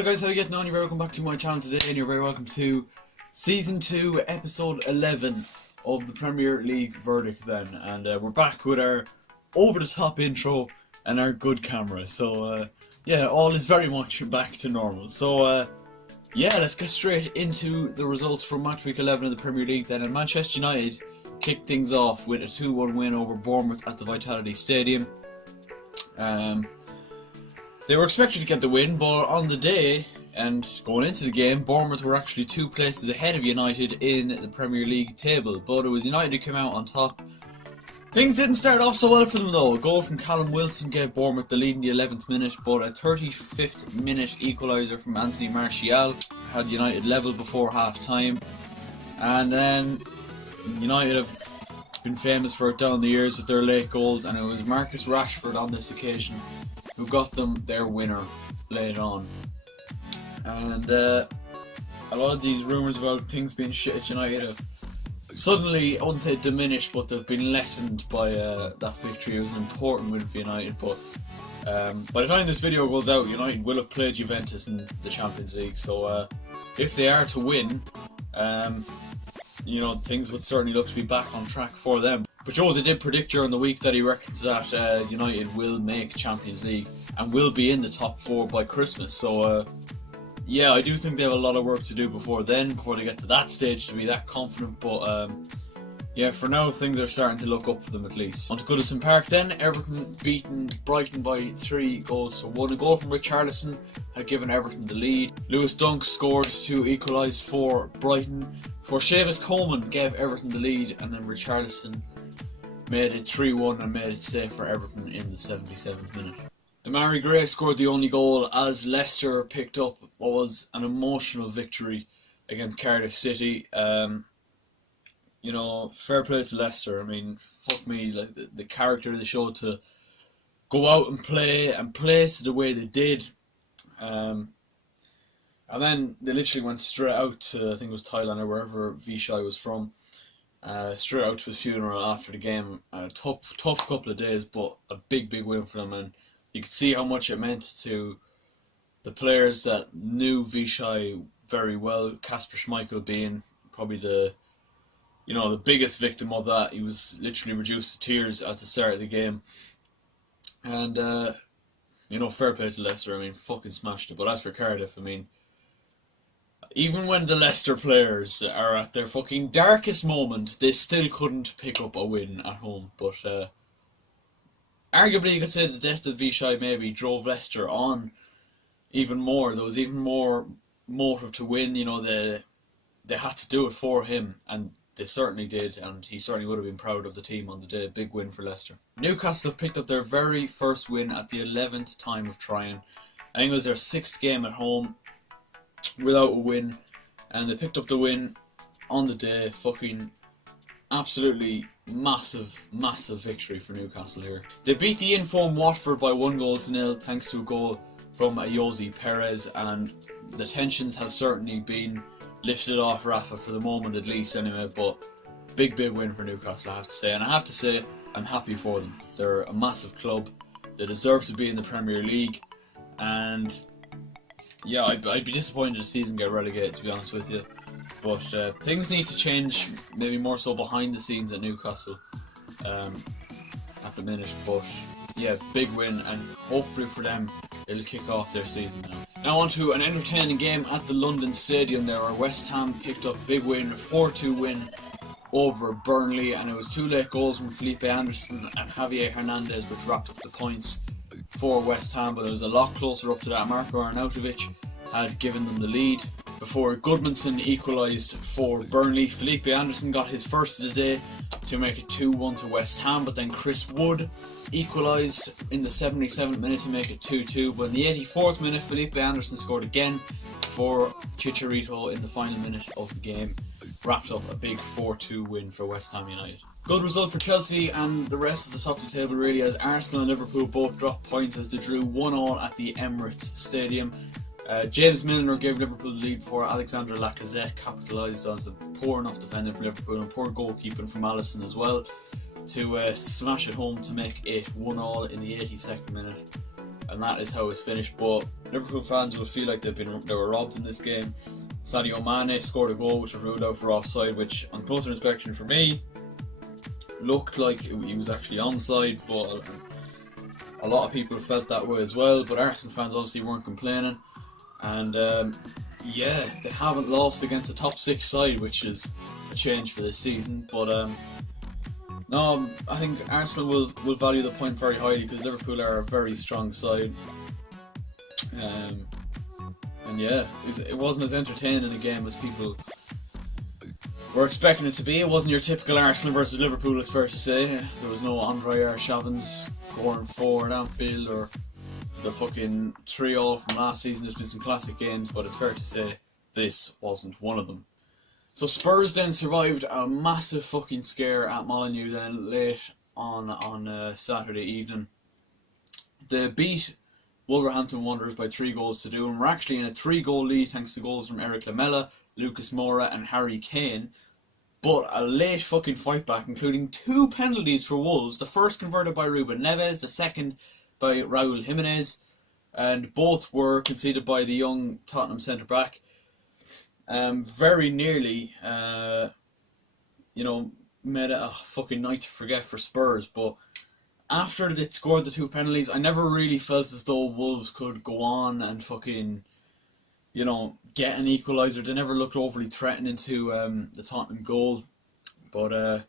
Hello guys, how are you getting on? You're very welcome back to my channel today, and you're very welcome to Season 2, Episode 11 of the Premier League Verdict then. And we're back with our over-the-top intro and our good camera. So, yeah, all is very much back to normal. So, yeah, let's get straight into the results from Match Week 11 of the Premier League then. And Manchester United kicked things off with a 2-1 win over Bournemouth at the Vitality Stadium. They were expected to get the win, but on the day and going into the game, Bournemouth were actually 2 places ahead of United in the Premier League table. But it was United who came out on top. Things didn't start off so well for them though. A goal from Callum Wilson gave Bournemouth the lead in the 11th minute, but a 35th minute equaliser from Anthony Martial had United level before half time. And then United have been famous for it down the years with their late goals, and it was Marcus Rashford on this occasion who got them their winner late on. And a lot of these rumours about things being shit at United have suddenly, I wouldn't say diminished, but they've been lessened by that victory. It was an important win for United, but by the time this video goes out, United will have played Juventus in the Champions League, so if they are to win, you know, things would certainly look to be back on track for them. But Jose did predict during the week that he reckons that United will make Champions League and will be in the top 4 by Christmas. So yeah, I do think they have a lot of work to do before then, before they get to that stage to be that confident. But yeah, for now things are starting to look up for them at least. On to Goodison Park then. Everton beaten Brighton by 3 goals to 1. A goal from Richarlison had given Everton the lead. Lewis Dunk scored to equalise for Brighton. For Seamus Coleman gave Everton the lead, and then Richarlison made it 3-1 and made it safe for Everton in the 77th minute. Demarai Gray scored the only goal as Leicester picked up what was an emotional victory against Cardiff City. You know, fair play to Leicester. I mean, fuck me, like the character they showed to go out and play to the way they did. And then they literally went straight out to, I think it was Thailand or wherever Vichai was from, straight out to his funeral after the game. Tough couple of days, but a big win for them, and you could see how much it meant to the players that knew Vichai very well. Kasper Schmeichel being probably the biggest victim of that. He was literally reduced to tears at the start of the game. And you know, fair play to Leicester. I mean, fucking smashed it. But as for Cardiff, I mean, even when the Leicester players are at their fucking darkest moment, they still couldn't pick up a win at home. But arguably, you could say the death of Vichai maybe drove Leicester on even more. There was even more motive to win. You know, they had to do it for him, and they certainly did, and he certainly would have been proud of the team on the day. Big win for Leicester. Newcastle have picked up their very first win at the 11th time of trying. I think it was their 6th game at home without a win, and they picked up the win on the day. Fucking absolutely massive victory for Newcastle here. They beat the in-form Watford by 1-0 thanks to a goal from Ayoze Perez, and the tensions have certainly been lifted off Rafa for the moment at least anyway. But big win for Newcastle, I have to say, and I have to say I'm happy for them. They're a massive club, they deserve to be in the Premier League, and yeah, I'd be disappointed to see them get relegated, to be honest with you. But things need to change, maybe more so behind the scenes at Newcastle at the minute. But yeah, big win, and hopefully for them it'll kick off their season now. Now on to an entertaining game at the London Stadium there, where West Ham picked up a big win, a 4-2 win over Burnley, and it was 2 late goals from Felipe Anderson and Javier Hernandez which wrapped up the points for West Ham, but it was a lot closer up to that. Marko Arnautovic had given them the lead before Goodmanson equalised for Burnley. Felipe Anderson got his first of the day to make it 2-1 to West Ham, but then Chris Wood equalised in the 77th minute to make it 2-2. But in the 84th minute, Felipe Anderson scored again for Chicharito in the final minute of the game. Wrapped up a big 4-2 win for West Ham United. Good result for Chelsea and the rest of the top of the table really, as Arsenal and Liverpool both dropped points as they drew 1-1 at the Emirates Stadium. James Milner gave Liverpool the lead before Alexander Lacazette capitalised on some poor enough defending from Liverpool and poor goalkeeping from Alisson as well to smash it home to make it 1-1 in the 82nd minute. and that is how it's finished. But Liverpool fans will feel like they were robbed in this game. Sadio Mane scored a goal which was ruled out for offside, which on closer inspection for me looked like he was actually onside, but a lot of people felt that way as well. But Arsenal fans obviously weren't complaining, and yeah, they haven't lost against a top 6 side, which is a change for this season. But no, I think Arsenal will value the point very highly because Liverpool are a very strong side. And yeah, it wasn't as entertaining a game as people were expecting it to be. It wasn't your typical Arsenal versus Liverpool, it's fair to say. There was no Andre Arshavins scoring 4 at Anfield, or the fucking trio from last season. There's been some classic games, but it's fair to say this wasn't one of them. So Spurs then survived a massive fucking scare at Molineux then late on Saturday evening. They beat Wolverhampton Wanderers by 3 goals to 2, and we're actually in a 3-goal lead thanks to goals from Eric Lamela, Lucas Moura and Harry Kane. But a late fucking fight back, including 2 penalties for Wolves. The first converted by Ruben Neves, the second by Raul Jimenez, and both were conceded by the young Tottenham centre-back. Very nearly, made it a fucking night to forget for Spurs, but after they scored the 2 penalties, I never really felt as though Wolves could go on and fucking, get an equaliser. They never looked overly threatening to the Tottenham goal. But,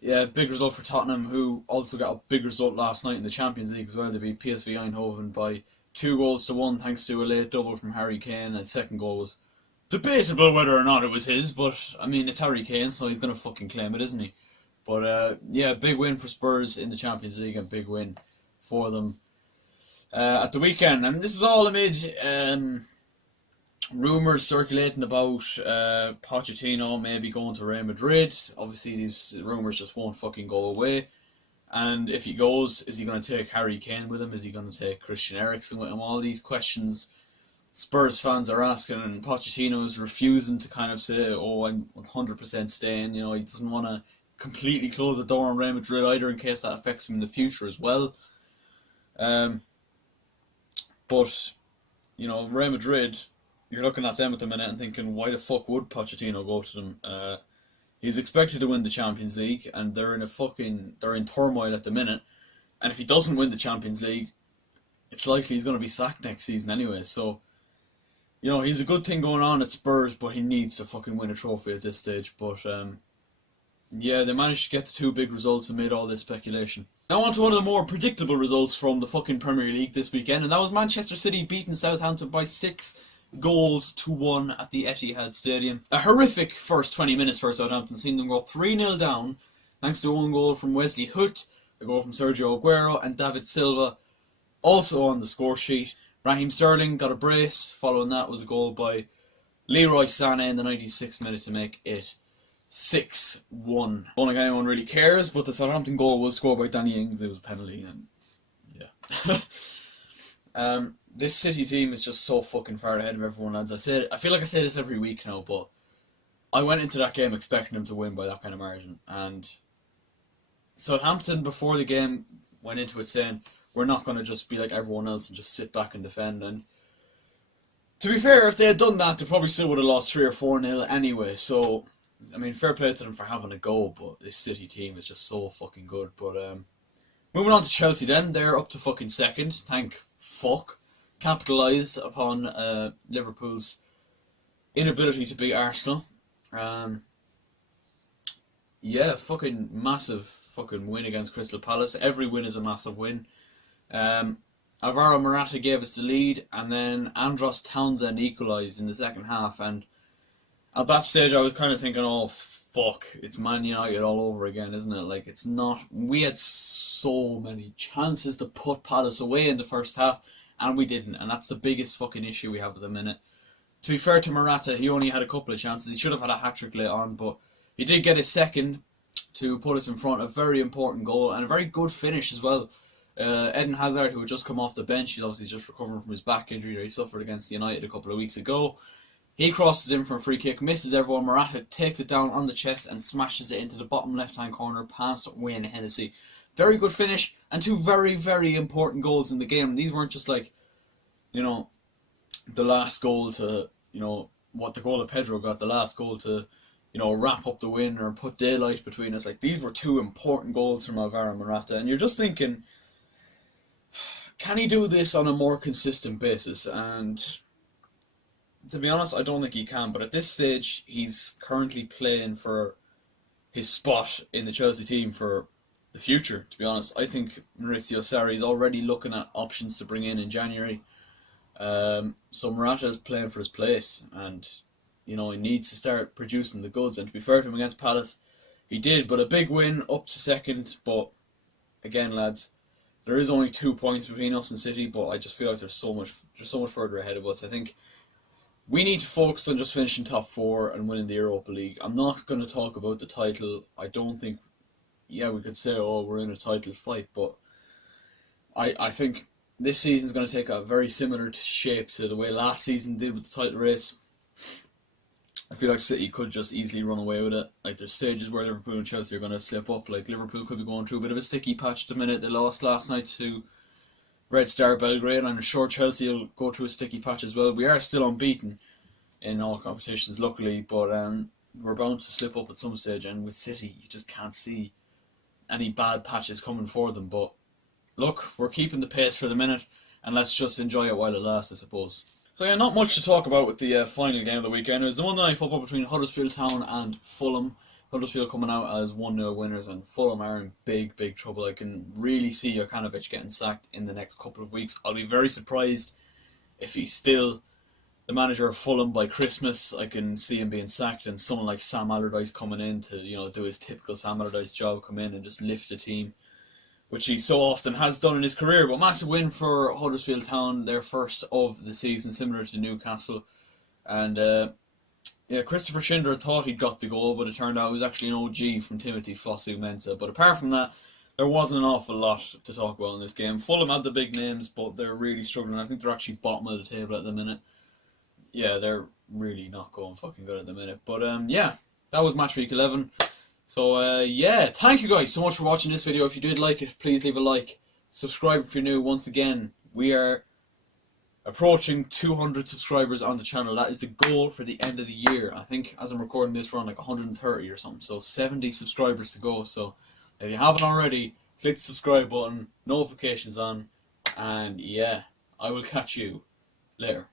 yeah, big result for Tottenham, who also got a big result last night in the Champions League as well. They beat PSV Eindhoven by 2 goals to 1 thanks to a late double from Harry Kane, and second goal was debatable whether or not it was his, but, I mean, it's Harry Kane, so he's going to fucking claim it, isn't he? But, yeah, big win for Spurs in the Champions League, and big win for them at the weekend. And this is all amid rumours circulating about Pochettino maybe going to Real Madrid. Obviously, these rumours just won't fucking go away. And if he goes, is he going to take Harry Kane with him? Is he going to take Christian Eriksen with him? All these questions Spurs fans are asking, and Pochettino is refusing to kind of say, oh, I'm 100% staying. He doesn't want to completely close the door on Real Madrid either, in case that affects him in the future as well. But, Real Madrid, you're looking at them at the minute and thinking, why the fuck would Pochettino go to them? He's expected to win the Champions League, and they're in turmoil at the minute. And if he doesn't win the Champions League, it's likely he's going to be sacked next season anyway. So, he's a good thing going on at Spurs, but he needs to fucking win a trophy at this stage. But, yeah, they managed to get the 2 big results and made all this speculation. Now on to one of the more predictable results from the fucking Premier League this weekend, and that was Manchester City beating Southampton by 6 goals to 1 at the Etihad Stadium. A horrific first 20 minutes for Southampton, seeing them go 3-0 down, thanks to 1 goal from Wesley Hoedt, a goal from Sergio Aguero, and David Silva also on the score sheet. Raheem Sterling got a brace. Following that was a goal by Leroy Sané in the 96th minute to make it 6-1. Don't think anyone really cares, but the Southampton goal was scored by Danny Ings. It was a penalty, and yeah. This City team is just so fucking far ahead of everyone, lads. I feel like I say this every week now, but I went into that game expecting them to win by that kind of margin, and Southampton before the game went into it saying, we're not going to just be like everyone else and just sit back and defend. And to be fair, if they had done that, they probably still would have lost 3 or 4-0 anyway. So, I mean, fair play to them for having a go, but this City team is just so fucking good. But moving on to Chelsea then, they're up to fucking second. Thank fuck. Capitalise upon Liverpool's inability to beat Arsenal. Yeah, fucking massive fucking win against Crystal Palace. Every win is a massive win. Alvaro Morata gave us the lead, and then Andros Townsend equalised in the second half, and at that stage I was kind of thinking, oh fuck, it's Man United all over again, isn't it? Like, it's not. We had so many chances to put Palace away in the first half, and we didn't, and that's the biggest fucking issue we have at the minute. To be fair to Morata, he only had a couple of chances. He should have had a hat-trick late on, but he did get his second to put us in front. A very important goal, and a very good finish as well. Eden Hazard, who had just come off the bench, he's obviously just recovering from his back injury that he suffered against United a couple of weeks ago. He crosses in from a free kick, misses everyone. Morata takes it down on the chest and smashes it into the bottom left-hand corner past Wayne Hennessy. very good finish, and 2 very, very important goals in the game. These weren't just like, you know, the last goal to, you know, what the goal of Pedro got, the last goal to, you know, wrap up the win or put daylight between us. Like, these were 2 important goals from Alvaro Morata, and you're just thinking, can he do this on a more consistent basis? And to be honest, I don't think he can, but at this stage, he's currently playing for his spot in the Chelsea team for the future, to be honest. I think Maurizio Sarri is already looking at options to bring in January. So Morata is playing for his place, and you know, he needs to start producing the goods. And to be fair to him, against Palace, he did. But a big win up to second. But again, lads, there is only 2 points between us and City. But I just feel like there's so much further ahead of us. I think we need to focus on just finishing top 4 and winning the Europa League. I'm not going to talk about the title. I don't think. Yeah, we could say, oh, we're in a title fight, but I think this season's going to take a very similar shape to the way last season did with the title race. I feel like City could just easily run away with it. Like, there's stages where Liverpool and Chelsea are going to slip up. Like, Liverpool could be going through a bit of a sticky patch at the minute. They lost last night to Red Star Belgrade, and I'm sure Chelsea will go through a sticky patch as well. We are still unbeaten in all competitions, luckily, but we're bound to slip up at some stage. And with City, you just can't see any bad patches coming for them. But look, we're keeping the pace for the minute, and let's just enjoy it while it lasts, I suppose. So yeah, not much to talk about with the final game of the weekend. It was the Monday night football between Huddersfield Town and Fulham. Huddersfield coming out as 1-0 winners, and Fulham are in big, big trouble. I can really see Jokanovic getting sacked in the next couple of weeks. I'll be very surprised if he's still the manager of Fulham by Christmas. I can see him being sacked, and someone like Sam Allardyce coming in to, you know, do his typical Sam Allardyce job, come in and just lift the team, which he so often has done in his career. But massive win for Huddersfield Town, their first of the season, similar to Newcastle. And yeah, Christopher Schindler thought he'd got the goal, but it turned out it was actually an OG from Timothy Fosu-Mensah. But apart from that, there wasn't an awful lot to talk about in this game. Fulham had the big names, but they're really struggling. I think they're actually bottom of the table at the minute. Yeah, they're really not going fucking good at the minute. But yeah, that was match week 11. So yeah, thank you guys so much for watching this video. If you did like it, please leave a like. Subscribe if you're new. Once again, we are approaching 200 subscribers on the channel. That is the goal for the end of the year. I think as I'm recording this, we're on like 130 or something. So 70 subscribers to go. So if you haven't already, click the subscribe button, notifications on, and yeah, I will catch you later.